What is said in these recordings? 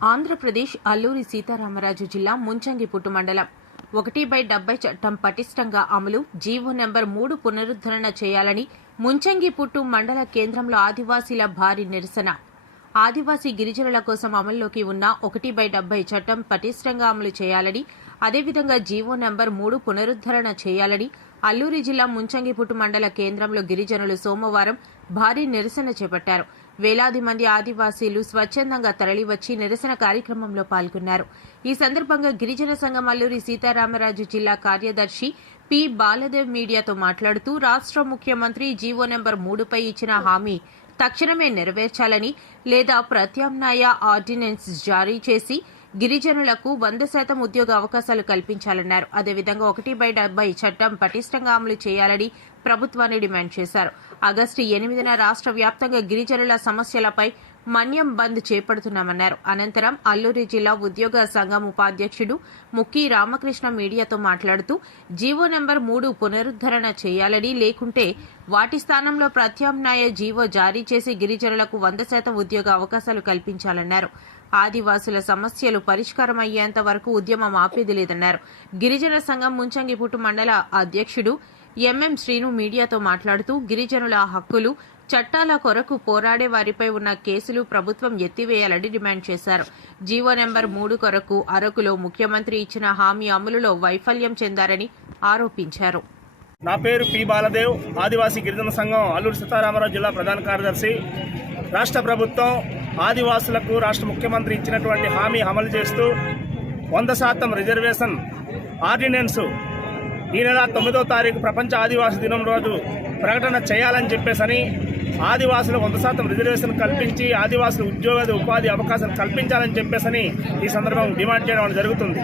ఆంధ్రప్రదేశ్ అల్లూరి సీతారామరాజు జిల్లా ముంచంగిపుట్టు మండలం 1/70 చట్టం పటిష్టంగా అమలు జీవో నెంబర్ 3 పునరుద్ధరణ చేయాలని ముంచంగిపుట్టు మండల కేంద్రంలో ఆదివాసీల భారీ నిరసన. ఆదివాసీ గిరిజనుల కోసం అమల్లోకి ఉన్న 1/70 చట్టం పటిష్టంగా అమలు చేయాలని, అదేవిధంగా జీవో నెంబర్ 3 పునరుద్ధరణ చేయాలని అల్లూరి జిల్లా ముంచంగిపుట్టు మండల కేంద్రంలో గిరిజనులు సోమవారం భారీ నిరసన చేపట్టారు. వేలాది మంది ఆదివాసీలు స్వచ్ఛందంగా తరలివచ్చి నిరసన కార్యక్రమంలో పాల్గొన్నారు. ఈ సందర్భంగా గిరిజన సంఘం అల్లూరి సీతారామరాజు జిల్లా కార్యదర్శి పి. బాలదేవ్ మీడియాతో మాట్లాడుతూ రాష్ట్ర ముఖ్యమంత్రి జీవో నెంబర్ 3పై ఇచ్చిన హామీ తక్షణమే నెరవేర్చాలని, లేదా ప్రత్యామ్నాయ ఆర్డినెన్స్ జారీ చేసి గిరిజనులకు 100% ఉద్యోగ అవకాశాలు కల్పించాలన్నారు. అదేవిధంగా 1/70 చట్టం పటిష్టంగా అమలు చేయాలని ప్రభుత్వాన్ని డిమాండ్ చేశారు. ఆగస్టు 8న రాష్ట్ర వ్యాప్తంగా గిరిజనుల సమస్యలపై మన్యం బంద్ చేపడుతున్నామన్నారు. అనంతరం అల్లూరి జిల్లా ఉద్యోగ సంఘం ఉపాధ్యక్షుడు ముక్కి రామకృష్ణ మీడియాతో మాట్లాడుతూ జీవో నెంబర్ 3 పునరుద్ధరణ చేయాలని, లేకుంటే వాటి స్థానంలో ప్రత్యామ్నాయ జీవో జారీ చేసి గిరిజనులకు 100% ఉద్యోగ అవకాశాలు కల్పించాలన్నారు. ఆదివాసుల సమస్యలు పరిష్కారం అయ్యేంత వరకు ఉద్యమం ఆపేది లేదన్నారు. గిరిజన సంఘం ముంచంగిపుట్టు మండల అధ్యక్షుడు ఎంఎం శ్రీను మీడియాతో మాట్లాడుతూ గిరిజనుల హక్కులు, చట్టాల కొరకు పోరాడే వారిపై ఉన్న కేసులు ప్రభుత్వం ఎత్తివేయాలని డిమాండ్ చేశారు. జీవో నెంబర్ 3 కొరకు అరకులో ముఖ్యమంత్రి ఇచ్చిన హామీ అమలులో వైఫల్యం చెందారని ఆరోపించారు. నా పేరు పి. బాలదేవ్, ఆదివాసీ గిరిజన సంఘం అల్లూరి సీతారామరాజు జిల్లా ప్రధాన కార్యదర్శి. రాష్ట్ర ప్రభుత్వం ఆదివాసులకు రాష్ట్ర ముఖ్యమంత్రి ఇచ్చినటువంటి హామీ అమలు చేస్తూ 100% రిజర్వేషన్ ఆర్డినెన్స్ ఈ నెల 9వ తారీఖు ప్రపంచ ఆదివాసీ దినం రోజు ప్రకటన చేయాలని చెప్పేసని, ఆదివాసులకు 100% రిజర్వేషన్ కల్పించి ఆదివాసుల ఉపాధి అవకాశాలు కల్పించాలని చెప్పేసని ఈ సందర్భంగా డిమాండ్ చేయడం జరుగుతుంది.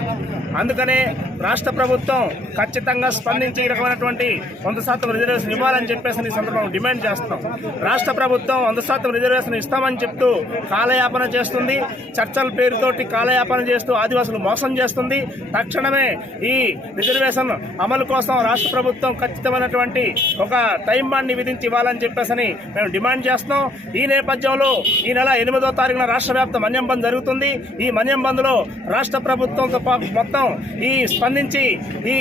అందుకనే రాష్ట్ర ప్రభుత్వం ఖచ్చితంగా స్పందించి ఈ రకమైనటువంటి 100% రిజర్వేషన్ ఇవ్వాలని చెప్పేసి ఈ సందర్భంగా డిమాండ్ చేస్తున్నాం. రాష్ట్ర ప్రభుత్వం 100% రిజర్వేషన్ ఇస్తామని చెప్తూ కాలయాపన చేస్తుంది. చర్చల పేరుతోటి కాలయాపన చేస్తూ ఆదివాసులు మోసం చేస్తుంది. తక్షణమే ఈ రిజర్వేషన్ అమలు కోసం రాష్ట్ర ప్రభుత్వం ఖచ్చితమైనటువంటి ఒక టైం బాండ్ని విధించి ఇవ్వాలని చెప్పేసి మేము డిమాండ్ చేస్తున్నాం. ఈ నేపథ్యంలో ఈ నెల 8వ తారీఖున రాష్ట్ర వ్యాప్త మన్యం బంద్ జరుగుతుంది. ఈ మన్యం బంద్లో రాష్ట్ర ప్రభుత్వంతో మొత్తం ఈ స్పందించి ఈ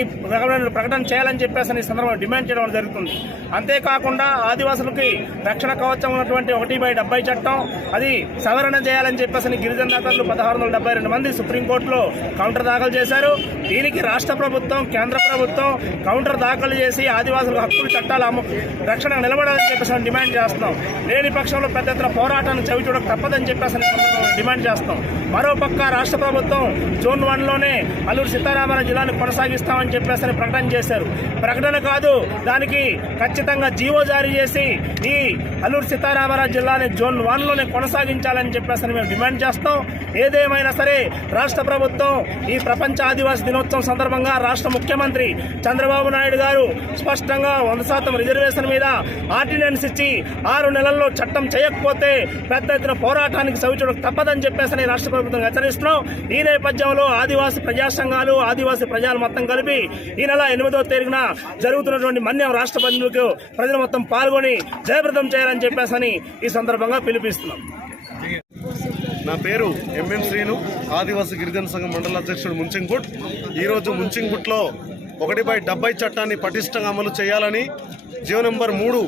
ప్రకటన చేయాలని చెప్పేసి ఈ సందర్భంగా డిమాండ్ చేయడం జరుగుతుంది. అంతేకాకుండా ఆదివాసులకి రక్షణ కవచం ఉన్నటువంటి 1/70 చట్టం అది సవరణ చేయాలని చెప్పేసి గిరిజన నేతలు 1672 మంది సుప్రీంకోర్టులో కౌంటర్ దాఖలు చేశారు. దీనికి రాష్ట్ర ప్రభుత్వం, కేంద్ర ప్రభుత్వం కౌంటర్ దాఖలు చేసి ఆదివాసుల హక్కులు, చట్టాల రక్షణ నిలబడాలని చెప్పేసి డిమాండ్ చేస్తున్నాం. లేని పక్షంలో పెద్ద ఎత్తున పోరాటాన్ని చవిచూడక తప్పదని చెప్పేసి డిమాండ్ చేస్తాం. మరోపక్క రాష్ట్ర ప్రభుత్వం జూన్ 1లోనే అల్లూరి సీతారామరాజు జిల్లాను కొనసాగిస్తామని చెప్పేసి ప్రకటన చేశారు. ప్రకటన కాదు, దానికి ఖచ్చితంగా జీవో జారీ చేసి ఈ అల్లూరి సీతారామరాజు జిల్లాని జూన్ 1లోనే కొనసాగించాలని చెప్పేసి మేము డిమాండ్ చేస్తాం. ఏదేమైనా సరే రాష్ట్ర ప్రభుత్వం ఈ ప్రపంచ ఆదివాసీ దినోత్సవం సందర్భంగా రాష్ట్ర ముఖ్యమంత్రి చంద్రబాబు నాయుడు గారు స్పష్టంగా 100% రిజర్వేషన్ మీద ఆర్డినెన్స్ ఇచ్చి 6 నెలల్లో చట్టం చేయకపోతే పెద్ద ఎత్తున పోరాటానికి సవిచూడక తప్పదని చెప్పేసి రాష్ట్ర ప్రభుత్వం హెచ్చరిస్తున్నాం. ఈ నేపథ్యంలో ఆదివాసీ ప్రజా సంఘాలు, ఆదివాసీ ప్రజలు మొత్తం కలిపి ఈ నెల 8వ తారీఖున జరుగుతున్నటువంటి మన్యం రాష్ట్ర బంధువులకు ప్రజలు మొత్తం పాల్గొని జయప్రదం చేయాలని చెప్పేసి ఈ సందర్భంగా పిలుపుస్తున్నాం. నా పేరు ఎంఎం శ్రీను, ఆదివాసీ గిరిజన సంఘం మండల అధ్యక్షుడు ముంచింగుట్. ఈరోజు ముంచింగుట్లో 1/70 చట్టాన్ని పటిష్టంగా అమలు చేయాలని జీవో నెంబర్ 3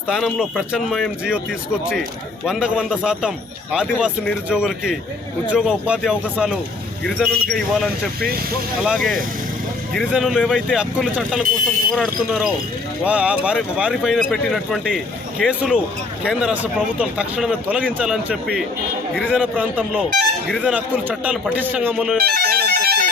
స్థానంలో ప్రత్యామ్నాయం జియో తీసుకొచ్చి 100% ఆదివాసీ నిరుద్యోగులకి ఉద్యోగ ఉపాధి అవకాశాలు గిరిజనులకే ఇవ్వాలని చెప్పి, అలాగే గిరిజనులు ఏవైతే హక్కుల చట్టాల కోసం పోరాడుతున్నారో వారిపైన పెట్టినటువంటి కేసులు కేంద్ర రాష్ట్ర ప్రభుత్వం తక్షణమే తొలగించాలని చెప్పి, గిరిజన ప్రాంతంలో గిరిజన హక్కుల చట్టాలు పటిష్టంగా అమలు చేయాలని చెప్పి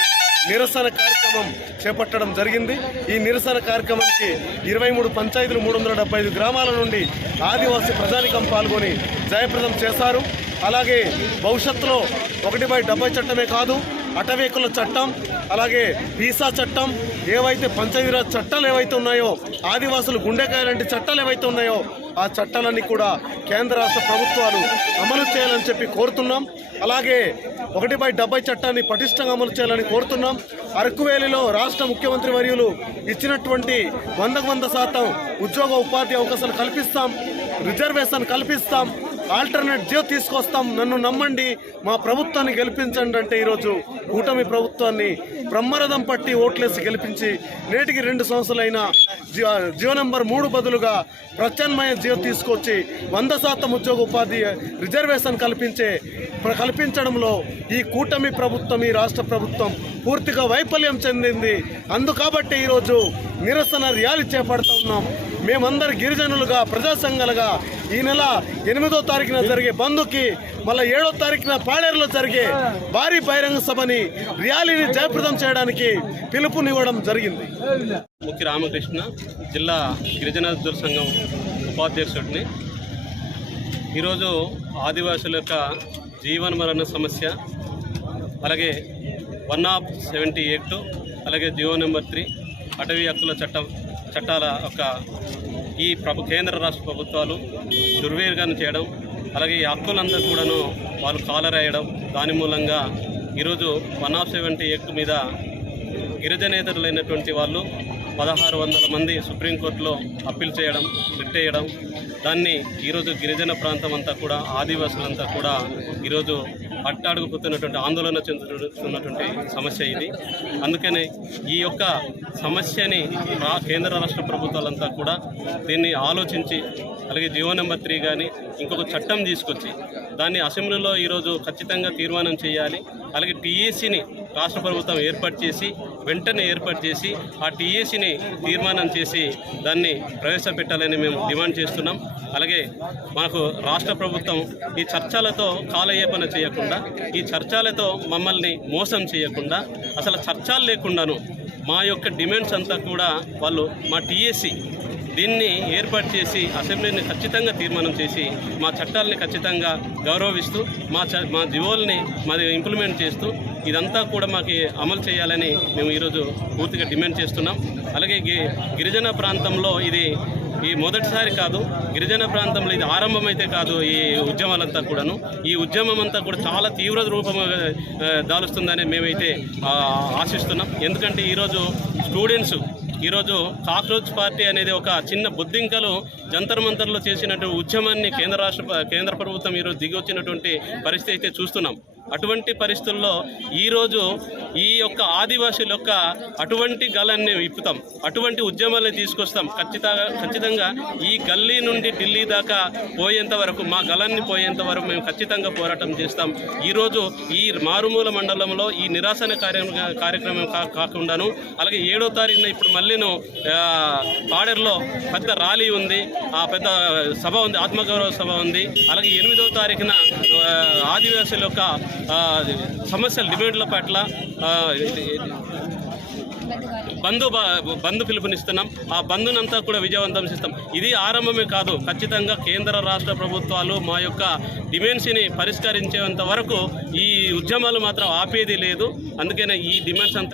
నిరసన కార్యక్రమం చేపట్టడం జరిగింది. ఈ నిరసన కార్యక్రమానికి 23 పంచాయతీలు 375 గ్రామాల నుండి ఆదివాసీ ప్రజానికం పాల్గొని జయప్రదం చేశారు. అలాగే భవిష్యత్తులో 1/70 చట్టమే కాదు, అటవీ హక్కుల చట్టం, అలాగే వీసా చట్టం, ఏవైతే పంచాయతీరాజ్ చట్టాలు ఏవైతే ఉన్నాయో, ఆదివాసులు గుండెకాయ లాంటి చట్టాలు ఏవైతే ఉన్నాయో ఆ చట్టాలన్నీ కూడా కేంద్ర రాష్ట్ర ప్రభుత్వాలు అమలు చేయాలని చెప్పి కోరుతున్నాం. అలాగే 1/70 చట్టాన్ని పటిష్టంగా అమలు చేయాలని కోరుతున్నాం. అరకువేలిలో రాష్ట్ర ముఖ్యమంత్రి వర్యులు ఇచ్చినటువంటి 100% ఉద్యోగ ఉపాధి అవకాశాలు కల్పిస్తాం, రిజర్వేషన్ కల్పిస్తాం, ఆల్టర్నేట్ జియో తీసుకొస్తాం, నన్ను నమ్మండి, మా ప్రభుత్వాన్ని గెలిపించండి అంటే ఈరోజు కూటమి ప్రభుత్వాన్ని బ్రహ్మరథం పట్టి ఓట్లేసి గెలిపించి నేటికి 2 సంవత్సరాలైన జియో నెంబర్ 3 బదులుగా ప్రత్యామ్నాయ జియో తీసుకొచ్చి 100% ఉద్యోగ ఉపాధి రిజర్వేషన్ కల్పించడంలో ఈ కూటమి ప్రభుత్వం, ఈ రాష్ట్ర ప్రభుత్వం పూర్తిగా వైఫల్యం చెందింది. అందుకాబట్టి ఈరోజు నిరసన ర్యాలీ చేపడుతూ ఉన్నాం. మేమందరు గిరిజనులుగా, ప్రజా సంఘాలుగా ఈ నెల 8వ తారీఖున జరిగే బంద్కి, మళ్ళీ 7వ తారీఖున పాడేరులో జరిగే భారీ బహిరంగ సభని, ర్యాలీని జయప్రదం చేయడానికి పిలుపునివ్వడం జరిగింది. ముఖ్య రామకృష్ణ, జిల్లా గిరిజనాభివృద్ధి సంఘం ఉపాధ్యక్షుడిని. ఈరోజు ఆదివాసుల యొక్క జీవన మరణ సమస్య, అలాగే 170 యాక్టు, అలాగే జియో నెంబర్ 3 అటవీ హక్కుల చట్టాల యొక్క ఈ కేంద్ర రాష్ట్ర ప్రభుత్వాలు దుర్వినియోగం చేయడం, అలాగే ఈ హక్కులంతా కూడాను వాళ్ళు కాలరాయడం, దాని మూలంగా ఈరోజు 170 యాక్ట్ మీద గిరిజనేతరులైనటువంటి వాళ్ళు 1600 మంది సుప్రీంకోర్టులో అప్పీల్ చేయడం, రిట్ వేయడం, దాన్ని ఈరోజు గిరిజన ప్రాంతం అంతా కూడా, ఆదివాసులంతా కూడా ఈరోజు అట్టాడుగుతున్నటువంటి ఆందోళన చెందుతున్నటువంటి సమస్య ఇది. అందుకనే ఈ యొక్క సమస్యని కేంద్ర రాష్ట్ర ప్రభుత్వాలంతా కూడా దీన్ని ఆలోచించి, అలాగే జియో నెంబర్ 3 కానీ ఇంకొక చట్టం తీసుకొచ్చి దాన్ని అసెంబ్లీలో ఈరోజు ఖచ్చితంగా తీర్మానం చేయాలి. అలాగే టీఏసీని రాష్ట్ర ప్రభుత్వం వెంటనే ఏర్పాటు చేసి ఆ టీఏసీని తీర్మానం చేసి దాన్ని ప్రవేశపెట్టాలని మేము డిమాండ్ చేస్తున్నాం. అలాగే మనకు రాష్ట్ర ప్రభుత్వం ఈ చర్చలతో కాలయాపన చేయకుండా, ఈ చర్చలతో మమ్మల్ని మోసం చేయకుండా, అసలు చర్చలు లేకుండాను మా యొక్క డిమాండ్స్ అంతా కూడా వాళ్ళు మా టీఏసీ దీన్ని ఏర్పాటు చేసి అసెంబ్లీని ఖచ్చితంగా తీర్మానం చేసి మా చట్టాలని ఖచ్చితంగా గౌరవిస్తూ మా జివోల్ని మరి ఇంప్లిమెంట్ చేస్తూ ఇదంతా కూడా మాకు అమలు చేయాలని మేము ఈరోజు పూర్తిగా డిమాండ్ చేస్తున్నాం. అలాగే గిరిజన ప్రాంతంలో ఇది ఈ మొదటిసారి కాదు, గిరిజన ప్రాంతంలో ఇది ఆరంభమైతే కాదు. ఈ ఉద్యమాలంతా కూడాను, ఈ ఉద్యమం అంతా కూడా చాలా తీవ్ర రూపం దాలుస్తుందని మేమైతే ఆశిస్తున్నాం. ఎందుకంటే ఈరోజు స్టూడెంట్స్ ఈరోజు కాక్రోచ్ పార్టీ అనేది ఒక చిన్న బొద్దింకలు జంతర్ మంతర్లో చేసినటువంటి ఉద్యమాన్ని కేంద్ర ప్రభుత్వం ఈరోజు దిగి వచ్చినటువంటి పరిస్థితి అయితే చూస్తున్నాం. అటువంటి పరిస్థితుల్లో ఈరోజు ఈ యొక్క ఆదివాసుల యొక్క అటువంటి గలాన్ని విప్పుతాం, అటువంటి ఉద్యమాలను తీసుకొస్తాం. ఖచ్చితంగా ఈ గల్లీ నుండి ఢిల్లీ దాకా పోయేంత వరకు, మా గలాన్ని పోయేంత వరకు మేము ఖచ్చితంగా పోరాటం చేస్తాం. ఈరోజు ఈ మారుమూల మండలంలో ఈ నిరాశన కార్యక్రమం కాకుండాను, అలాగే 7వ తారీఖున ఇప్పుడు మళ్ళీను పాడేరులో పెద్ద ర్యాలీ ఉంది, ఆ పెద్ద సభ ఉంది, ఆత్మగౌరవ సభ ఉంది. అలాగే 8వ తారీఖున ఆదివాసుల యొక్క సమస్యల డిమాండ్ల పట్ల బంధు పిలుపునిస్తున్నాం. ఆ బంధునంతా కూడా విజయవంతం చేస్తాం. ఇది ఆరంభమే కాదు, ఖచ్చితంగా కేంద్ర రాష్ట్ర ప్రభుత్వాలు మా యొక్క డిమాండ్స్ని పరిష్కరించేంత వరకు ఈ ఉద్యమాలు మాత్రం ఆపేది లేదు. అందుకనే ఈ డిమాండ్స్ అంతా